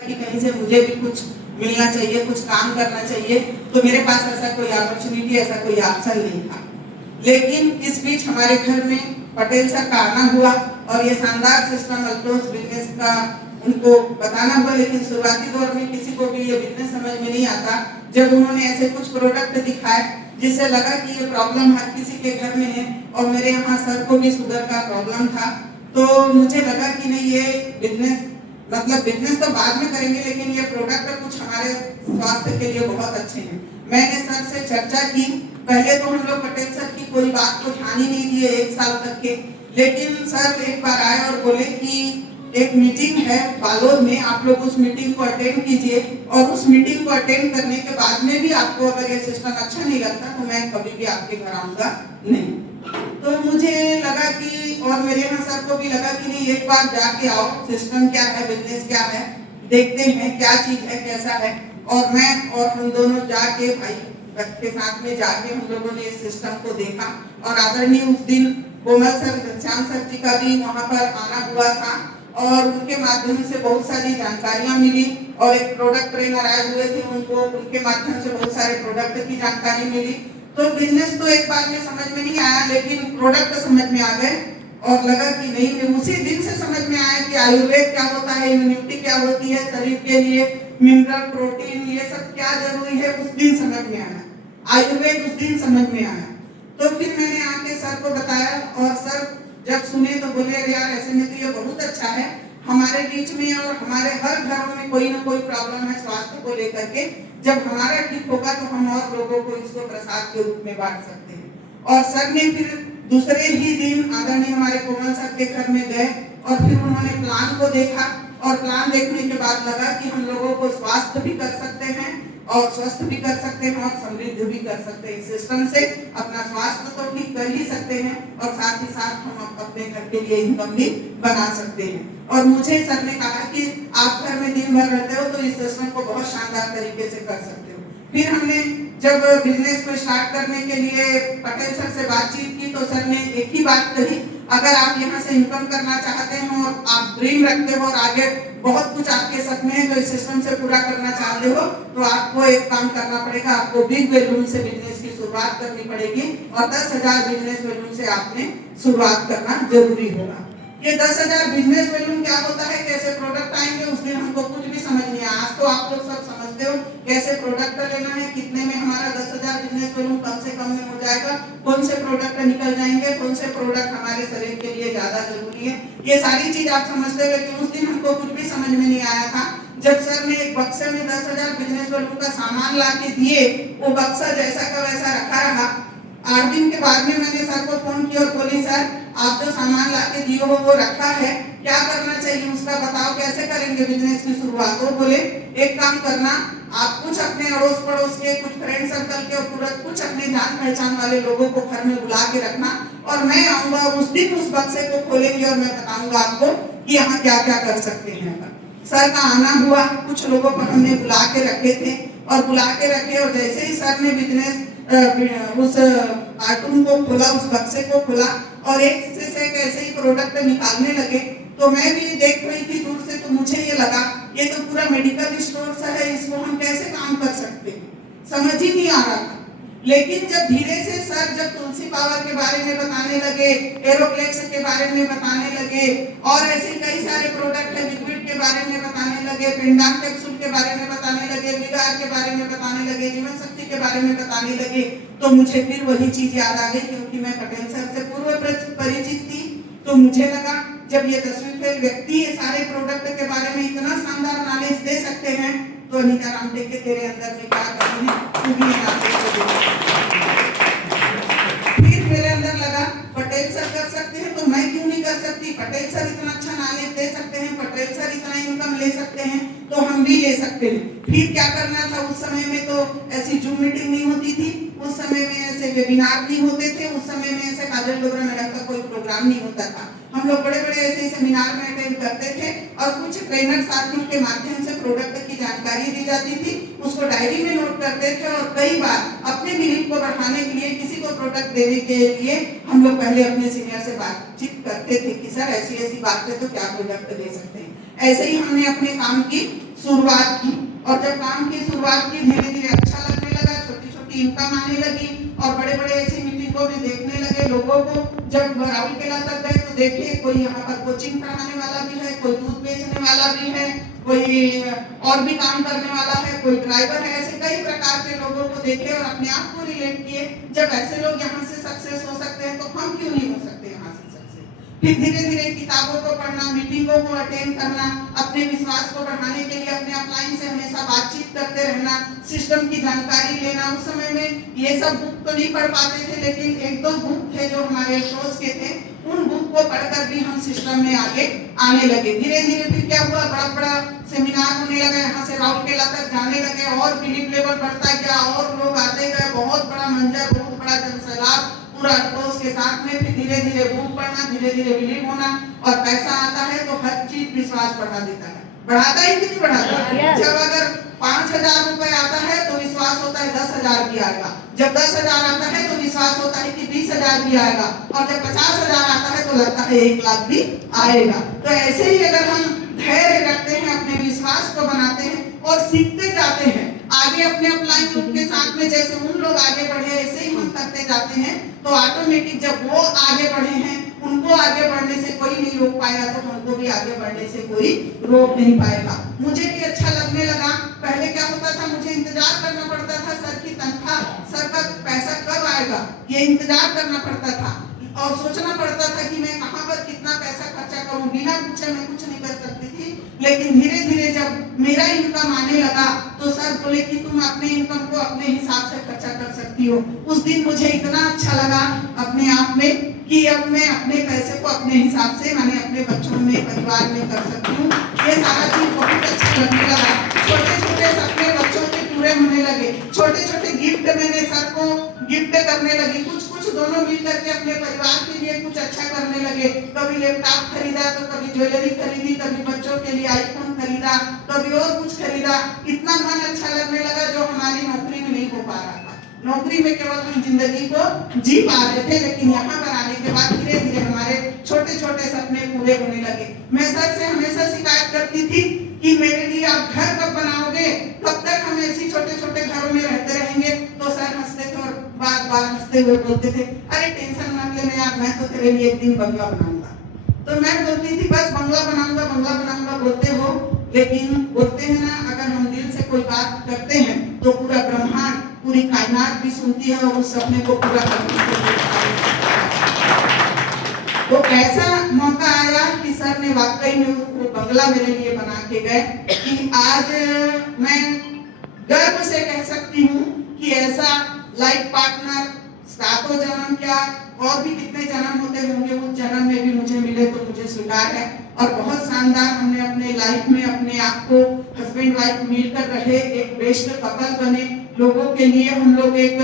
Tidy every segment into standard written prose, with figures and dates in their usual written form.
कि कहीं से मुझे भी कुछ मिलना चाहिए, कुछ काम करना चाहिए, तो मेरे पास ऐसा कोई अपॉर्चुनिटी, ऐसा कोई ऑप्शन नहीं था। लेकिन इस बीच हमारे घर में पटेल सर का आना हुआ और ये शानदार सिस्टम अल्टोस बिजनेस का उनको बताना हुआ। लेकिन शुरुआती दौर में किसी को भी ये बिजनेस समझ में नहीं आता। जब उन्होंने ऐसे कुछ प्रोडक्ट दिखाए जिससे लगा कि ये प्रॉब्लम हर किसी के घर में है, और मेरे यहाँ सर को भी शुगर का प्रॉब्लम था, तो मुझे लगा कि नहीं, ये बिजनेस मतलब बिजनेस तो बाद में करेंगे, लेकिन ये प्रोडक्ट कुछ हमारे स्वास्थ्य के लिए बहुत अच्छे हैं। मैंने सर से चर्चा की। पहले तो हम लोग पटेल सर की कोई बात को ध्यान ही नहीं दिए 1 साल तक के। लेकिन सर एक बार आए और बोले कि एक मीटिंग है बालोद में, आप लोग उस मीटिंग को अटेंड कीजिए, और उस मीटिंग को अटेंड करने के बाद में भी आपको अगर ये सिस्टम अच्छा नहीं लगता तो मैं कभी भी आपके घर आऊंगा नहीं। तो मुझे लगा कि, और मेरे यहाँ सर को भी लगा कि नहीं, एक बार जाके आओ, सिस्टम क्या है, बिजनेस क्या है, देखते हैं क्या चीज है, कैसा है। और मैं और हम दोनों जाके भाई के साथ में जाके हम लोगों ने इस सिस्टम को देखा। और आदरणीय उस दिन कोमल सर, श्याम सर जी का भी वहाँ पर आना हुआ था, और उनके माध्यम से बहुत सारी जानकारियां मिली। और एक प्रोडक्ट ट्रेनर आए हुए थे, उनको उनके माध्यम से बहुत सारे प्रोडक्ट की जानकारी मिली। तो बिजनेस तो एक बार में समझ में नहीं आया, लेकिन प्रोडक्ट समझ में आ गए। और लगा कि नहीं, उसी दिन से समझ में आया कि आयुर्वेद क्या होता है, इम्यूनिटी क्या होती है शरीर के लिए, मिनरल, प्रोटीन, ये सब क्या जरूरी है, उस दिन समझ में आया। आयुर्वेद उस दिन समझ में आया। तो फिर मैंने आके सर को बताया, और सर जब सुने तो बोले, अरे यार, ऐसे में तो ये बहुत अच्छा है, हमारे बीच में और हमारे हर घरों में कोई ना कोई प्रॉब्लम है स्वास्थ्य को लेकर के। जब हमारा ठीक होगा तो हम और लोगों को इसको प्रसाद के रूप में बांट सकते हैं। और सर ने फिर दूसरे ही दिन आदरणीय हमारे कोमल सर के घर में गए, और फिर उन्होंने प्लान को देखा। और प्लान देखने के बाद लगा कि हम लोगों को स्वास्थ्य भी कर सकते हैं, और स्वस्थ भी कर सकते हैं, और समृद्ध भी कर सकते हैं। सिस्टम से अपना स्वास्थ्य तो ठीक कर ही सकते हैं, और साथ ही साथ हम अपने घर के लिए इनकम भी बना सकते हैं। और मुझे सर ने कहा कि आप घर में दिन भर रहते हो तो इस सिस्टम को बहुत शानदार तरीके से कर सकते हो। फिर हमने जब बिजनेस को स्टार्ट करने के लिए पटेल सर से बातचीत की, तो सर ने एक ही बात कही, अगर आप यहाँ से इनकम करना चाहते हो और आप ड्रीम रखते हो और आगे बहुत कुछ आपके सपने हैं जो इस सिस्टम से पूरा करना चाहते हो, तो आपको एक काम करना पड़ेगा, आपको बिग वैल्यूम से बिजनेस की शुरुआत करनी पड़ेगी, और 10,000 बिजनेस वैल्यूम से आपने शुरुआत करना जरूरी होगा। ये 10,000 बिजनेस वैल्यूम क्या होता है, कैसे प्रोडक्ट आएंगे, उस दिन हमको कुछ भी समझ नहीं आया। आज तो आप लोग सब समझते हो कैसे प्रोडक्ट लेना है, कितने में हमारा 10,000 बिजनेस वैल्यूम कम से कम में हो जाएगा, कौन से प्रोडक्ट निकल जाएंगे, कौन से प्रोडक्ट हमारे शरीर के लिए ज्यादा जरूरी है, ये सारी चीज आप समझते हो। लेकिन उस दिन हमको कुछ भी समझ में नहीं आया था। जब सर ने एक बक्से में 10,000 बिजनेस वैल्यूम का सामान ला के दिए, वो बक्सा जैसा का वैसा रखा रहा। 8 दिन के बाद में मैंने सर को फोन किया और बोली, सर आप जो सामान ला के दिए हो वो रखा है, क्या करना चाहिए उसका बताओ, कैसे करेंगे बिजनेस की शुरुआत। वो बोले, एक काम करना, आप कुछ अपने अड़ोस पड़ोस के, कुछ फ्रेंड सर्कल के, और पूरा कुछ अपने जान पहचान वाले लोगों को घर में बुला के रखना, और मैं आऊंगा उस दिन उस बक्से को खोलेंगे और मैं बताऊंगा आपको कि यहाँ क्या क्या कर सकते हैं। सर का आना हुआ, कुछ लोगों को हमने बुला के रखे थे, और जैसे ही सर ने बिजनेस उस कार्टून को खोला, उस बक्से को खोला, और एक से एक ऐसे ही प्रोडक्ट निकालने लगे, तो मैं भी देख रही थी दूर से, तो मुझे ये लगा ये तो पूरा मेडिकल स्टोर सा है, इसको हम कैसे काम कर सकते हैं, समझ ही नहीं आ रहा था। लेकिन जब धीरे से सर जब तुलसी पावर के बारे में बताने लगे, एरोप्लेक्स के बारे में बताने लगे, और ऐसे कई सारे प्रोडक्ट है, लिक्विड के बारे में बताने लगे, पिंडान कैप्सूल के बारे में बताने लगे, विगार के बारे में बताने लगे, जीवन शक्ति के बारे में बताने लगे, तो मुझे फिर वही चीज याद आ गई। क्योंकि मैं पटेल सर से पूर्व परिचित थी, तो मुझे लगा जब ये 10वीं फेल व्यक्ति ये सारे प्रोडक्ट के बारे में इतना शानदार नॉलेज दे सकते हैं, तो अनीता रामटेके तेरे अंदर में क्या कमी है, तू भी ये नॉलेज को दे। फिर मेरे अंदर लगा पटेल सर कर सकते हैं तो मैं क्यों नहीं कर सकती, पटेल सर इतना अच्छा नॉलेज दे सकते हैं, पटेल सर इतना इनकम ले सकते हैं, तो हम भी ले सकते हैं। फिर क्या करना था, उस समय में तो ऐसी जूम मीटिंग नहीं होती थी, उस समय में ऐसे वेबिनार नहीं होते थे, उस समय में ऐसे काजल डोगरा मैडम का कोई प्रोग्राम नहीं होता था। हम लोग बड़े बड़े ऐसे सेमिनार में अटेंड करते थे, और कुछ ट्रेनर साथियों के माध्यम से प्रोडक्ट की जानकारी दी जाती थी, उसको डायरी में नोट करते थे, और कई बार अपने बिलीफ को बढ़ाने के लिए, किसी को प्रोडक्ट देने के लिए हम लोग पहले अपने सीनियर से बातचीत करते थे कि सर ऐसी ऐसी बात है तो क्या प्रोडक्ट दे सकते हैं। ऐसे ही हमने अपने काम की शुरुआत की, और जब काम की शुरुआत की धीरे धीरे अच्छा लगने लगा, छोटी छोटी इनकम आने लगी और बड़े बड़े ऐसी मीटिंगों में देखने लगे लोगों को। जब राउरकेला तक गए तो देखे कोई यहाँ पर कोचिंग पढ़ाने वाला भी है, कोई दूध बेचने वाला भी है, कोई और भी काम करने वाला है, कोई ड्राइवर है, ऐसे कई प्रकार के लोगों को देखे और अपने आप को रिलेट किए। जब ऐसे लोग यहाँ से सक्सेस हो सकते हैं तो हम क्यों नहीं हो सकते यहाँ से सक्सेस। फिर धीरे धीरे किताबों को पढ़ना, मीटिंगों को अटेंड करना, अपने विश्वास को बढ़ाने के लिए अपने अपलाइन से हमेशा बातचीत करते रहना, सिस्टम की जानकारी लेना। उस समय में ये सब बुक तो नहीं पढ़ पाते थे, लेकिन एक दो बुक थे जो हमारे सोच के थे, उन बुक को पढ़कर भी हम सिस्टम में आगे आने लगे। धीरे धीरे फिर क्या हुआ, बड़ा बड़ा सेमिनार होने लगा, यहाँ से राउरकेला तक जाने लगे और बिलीव लेवल बढ़ता गया और लोग आते गए, बहुत बड़ा मंजर, बहुत बड़ा जनसैलाब पूरा अटोस के साथ में। फिर धीरे धीरे बुक पढ़ना, धीरे धीरे बिलीव होना, और पैसा आता है तो हर चीज विश्वास बढ़ा देता है, बढ़ाता है कि नहीं बढ़ाता। जब अगर 5,000 रुपए आता है तो विश्वास होता है 10,000 भी आएगा, जब 10,000 आता है तो विश्वास होता है कि 20,000 भी आएगा, और जब 50,000 आता है तो लगता है 1 लाख भी आएगा। तो ऐसे ही अगर हम धैर्य रखते हैं, अपने विश्वास को बनाते हैं और सीखते जाते हैं आगे अपने अपलाइन ग्रुप के साथ में, जैसे उन लोग आगे बढ़े ऐसे ही हम करते जाते हैं, तो ऑटोमेटिक जब वो आगे बढ़े हैं, उनको आगे बढ़ने से कोई नहीं रोक पाएगा, तो हमको भी आगे बढ़ने से कोई रोक नहीं पाएगा। मुझे भी अच्छा लगने लगा। पहले क्या होता था, मुझे इंतजार करना पड़ता था सर की तनख्वाह, सर का पैसा कब आएगा, ये इंतजार करना पड़ता था और सोचना पड़ता था कि मैं कहाँ पर कितना पैसा खर्चा करूं, बिना पूछे मैं कुछ नहीं कर सकती थी। लेकिन धीरे धीरे जब मेरा इनकम आने लगा तो सर बोले कि तुम अपने इनकम को अपने हिसाब से खर्चा कर सकती हो। उस दिन मुझे इतना अच्छा लगा अपने आप में कि अब मैं अपने पैसे को अपने हिसाब से, माने अपने बच्चों में, परिवार में कर सकती हूँ। ये सारा चीज बहुत अच्छा लगने लगा। छोटे छोटे सपने बच्चों के पूरे होने लगे, छोटे छोटे गिफ्ट मैंने सर को गिफ्ट करने लगी, कुछ दोनों मिल करके अपने परिवार के लिए कुछ अच्छा करने लगे। कभी लैपटॉप खरीदा तो कभी ज्वेलरी खरीदी, कभी बच्चों के लिए आईफोन खरीदा, कभी और कुछ खरीदा। इतना मन अच्छा लगने लगा जो हमारी नौकरी में नहीं हो पा रहा था। नौकरी में केवल हम जिंदगी को जी पा रहे थे, लेकिन यहाँ पर आने के बाद धीरे धीरे हमारे छोटे छोटे सपने पूरे होने लगे। मैं सर से हमेशा शिकायत करती थी कि मेरे लिए आप घर कब बनाओगे, कब तक हम ऐसे छोटे छोटे घरों में रहते रहेंगे। तो सर हंसते थे और बार बार हंसते हुए बोलते थे, अरे टेंशन मत लेना यार, मैं तो तेरे लिए एक दिन बंगला बनाऊंगा। तो मैं बोलती थी बस बंगला बनाऊंगा बोलते हो, लेकिन बोलते हैं ना, अगर हम दिल से कोई बात करते हैं तो पूरा ब्रह्मांड, पूरी कायनात भी सुनती है और उस सपने को पूरा करने के लिए। तो ऐसा मौका आया कि सर ने वाकई में वो बंगला मेरे लिए बना के गए कि आज मैं गर्व से कह सकती हूँ कि ऐसा लाइफ पार्टनर 7 जन्म क्या और भी कितने जन्म होते होंगे, उस जन्म में भी मुझे मिले तो मुझे स्वीकार है। और बहुत शानदार हमने अपने लाइफ में अपने आप को हस्बैंड वाइफ मिलकर रहे, एक बेस्ट कपल बने, लोगों के लिए हम लोग एक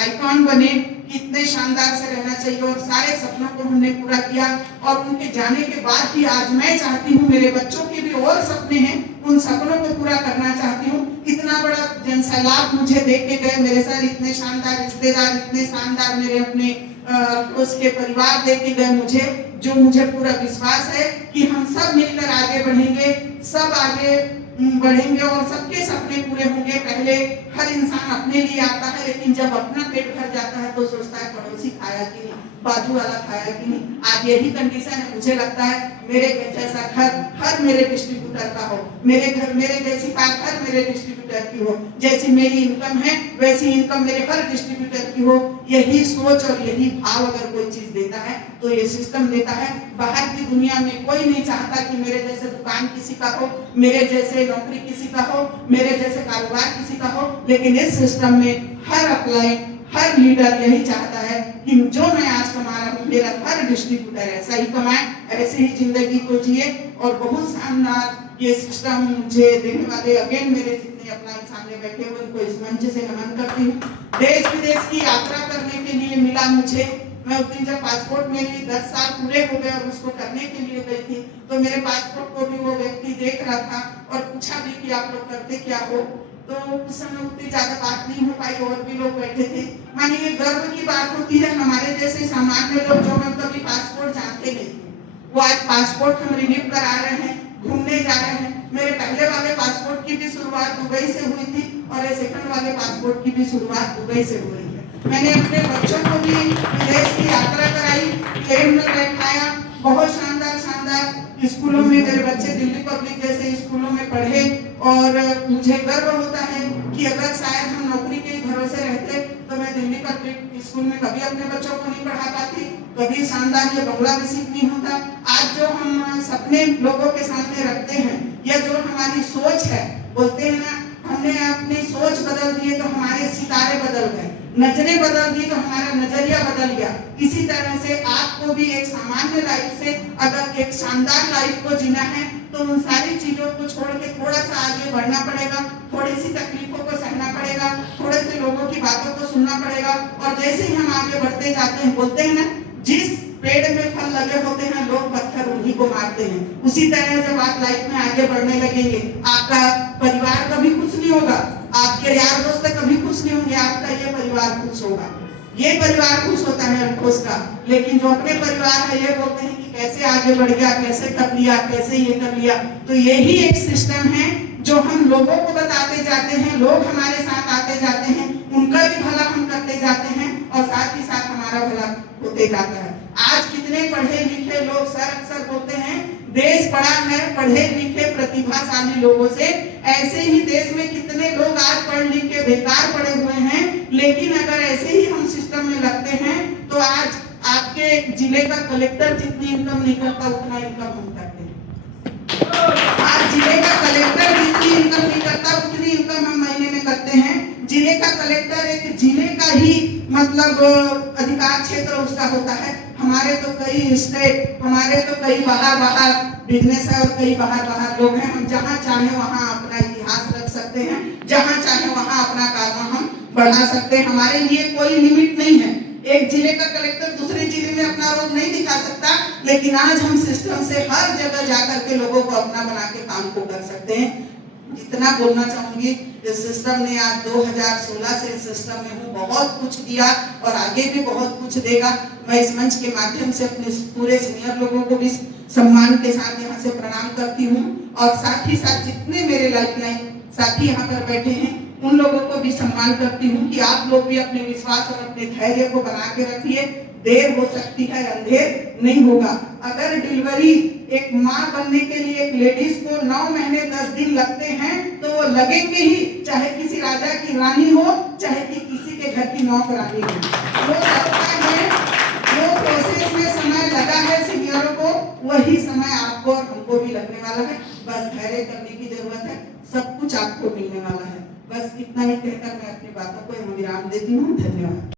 आइकॉन बने, कितने शानदार से रहना चाहिए, और सारे सपनों को हमने पूरा किया। और उनके जाने के बाद भी आज मैं चाहती हूँ, मेरे बच्चों के भी और सपने हैं, उन सपनों को पूरा करना चाहती हूँ। इतना बड़ा जनसैलाब मुझे देख के गए मेरे सर, इतने शानदार रिश्तेदार, इतने शानदार मेरे अपने उसके परिवार देख के गए मुझे, जो मुझे पूरा विश्वास है कि हम सब मिलकर आगे बढ़ेंगे, सब आगे बढ़ेंगे और सबके सपने पूरे होंगे। पहले हर इंसान अपने लिए आता है, लेकिन जब अपना पेट भर जाता है तो सोचता है पड़ोसी खाया कि नहीं, बाजू वाला खाया कि नहीं। आज यही कंडीशन है। मुझे लगता है मेरे जैसा घर हर मेरे डिस्ट्रीब्यूटर का हो, मेरे घर मेरे जैसी कार हर मेरे डिस्ट्रीब्यूटर की हो, जैसी मेरी इनकम है वैसी इनकम मेरे हर डिस्ट्रीब्यूटर की हो। यही सोच और यही भाव अगर कोई चीज देता है तो ये सिस्टम देता है। बाहर की दुनिया में कोई नहीं चाहता कि मेरे जैसे दुकान किसी का हो, मेरे जैसे नौकरी किसी का हो, मेरे जैसे कारोबार किसी का हो, लेकिन इस सिस्टम में हर अपलाइन, हर लीडर यही चाहता है कि जो मैं आज कमा रहा हूँ मेरा हर डिस्ट्रीब्यूटर ऐसा ही कमाए, ऐसे ही जिंदगी को जिए। और बहुत शानदार ये सिस्टम मुझे देने वाले अगेन मेरे जितने अपलाइन सामने बैठे हुए उनको इस मंच से नमन करती हूँ। देश विदेश की यात्रा करने के लिए मिला मुझे। मैं उस दिन जब पासपोर्ट मेरी 10 साल पूरे हो गए और उसको करने के लिए गई थी, तो मेरे पासपोर्ट को भी वो व्यक्ति देख रहा था और पूछा भी कि आप लोग करते क्या हो। तो उस समय उतनी ज्यादा बात नहीं हो पाई, और भी लोग बैठे थे। माने ये गर्व की बात होती है, हमारे जैसे सामान्य लोग जो हम कभी पासपोर्ट जानते नहीं थे, वो आज पासपोर्ट हम रिन्यू करा रहे हैं, घूमने जा रहे हैं। मेरे पहले वाले पासपोर्ट की भी शुरुआत दुबई से हुई थी और ये सेकंड वाले पासपोर्ट की भी शुरुआत दुबई से हुई है। मैंने अपने बच्चों को भी विदेश की यात्रा कराई, प्लेन में बैठाया, बहुत शानदार शानदार स्कूलों में मेरे बच्चे दिल्ली पब्लिक जैसे स्कूलों में पढ़े और मुझे गर्व होता है कि अगर शायद हम नौकरी के भरोसे रहते तो मैं दिल्ली पब्लिक स्कूल में कभी अपने बच्चों को नहीं पढ़ा पाती, कभी शानदार ये बंगला नसीब नहीं होता। आज जो हम सपने लोगों के सामने रखते हैं या जो हमारी सोच है, बोलते हैं ना हमने अपनी सोच बदल दी तो हमारे सितारे बदल गए, नजरें बदल दी तो हमारा नजरिया बदल गया। इसी तरह से आपको भी एक सामान्य लाइफ से अगर एक शानदार लाइफ को जीना है तो उन सारी चीजों को छोड़ के थोड़ा सा आगे बढ़ना पड़ेगा, थोड़ी सी तकलीफों को सहना पड़ेगा, थोड़े से लोगों की बातों को सुनना पड़ेगा। और जैसे ही हम आगे बढ़ते जाते हैं, बोलते हैं ना जिस पेड़ में फल लगे होते हैं लोग पत्थर उन्हीं को मारते हैं, उसी तरह जब आप लाइफ में आगे बढ़ने लगेंगे आपका परिवार कभी खुश नहीं होगा, आपके यार दोस्त कभी खुश नहीं होंगे, आपका ये परिवार खुश होगा। ये परिवार खुश होता है अनखुश का, लेकिन जो अपने परिवार है ये बोलते हैं कि कैसे आगे बढ़ गया, कैसे कर लिया, कैसे ये कर लिया। तो यही एक सिस्टम है जो हम लोगों को बताते जाते हैं, लोग हमारे साथ आते जाते हैं, उनका भी भला हम करते जाते हैं और साथ ही साथ हमारा भला होते जाता है। आज कितने पढ़े लिखे लोग सर अक्सर बोलते हैं देश बड़ा है पढ़े लिखे प्रतिभाशाली लोगों से, ऐसे ही देश में कितने लोग आज पढ़ लिख के बेकार पड़े हुए हैं। लेकिन अगर ऐसे ही हम सिस्टम में लगते हैं तो आज आपके जिले का कलेक्टर जितनी इनकम नहीं करता उतना इनकम हम करते हैं। आज जिले का कलेक्टर जितनी इनकम नहीं करता उतनी इनकम हम महीने में करते हैं। जिले का कलेक्टर एक जिले का ही मतलब अधिकार क्षेत्र उसका होता है। हमारे तो कई स्टेट, हमारे तो कई बाहर बिजनेस है और कई बाहर लोग हैं। हम जहाँ चाहे वहाँ अपना इतिहास रख सकते हैं, जहाँ चाहे वहाँ अपना काम हम बढ़ा सकते हैं। हमारे लिए कोई लिमिट नहीं है। एक जिले का कलेक्टर दूसरे जिले में अपना रोल नहीं दिखा सकता, लेकिन आज हम सिस्टम से हर जगह जाकर के लोगों को अपना बना के काम को कर सकते हैं। जितना बोलना चाहूंगी, इस सिस्टम ने आज 2016 से इस सिस्टम में हूँ, बहुत कुछ दिया और आगे भी बहुत कुछ देगा। मैं इस मंच के माध्यम से अपने पूरे सीनियर लोगों को भी सम्मान के साथ यहाँ से प्रणाम करती हूँ और साथ ही साथ जितने मेरे लाइफलाइन साथी यहाँ पर बैठे हैं उन लोगों को भी सम्मान करती हूँ कि आप लोग भी अपने विश्वास और अपने धैर्य को बना के रखिए। देर हो सकती है, अंधेर नहीं होगा। अगर डिलीवरी एक माँ बनने के लिए एक लेडीज को 9 महीने 10 दिन लगते हैं तो वो लगेंगे ही, चाहे किसी राजा की रानी हो, चाहे कि किसी के घर की नौकरानी हो। वो लगता है, वो प्रोसेस में समय लगा है सीनियरों को, वही समय आपको और हमको भी लगने वाला है। बस धैर्य करने की जरूरत है, सब कुछ आपको मिलने वाला है। बस इतना ही कहकर मैं अपनी बातों को यहाँ विराम देती हूँ। धन्यवाद।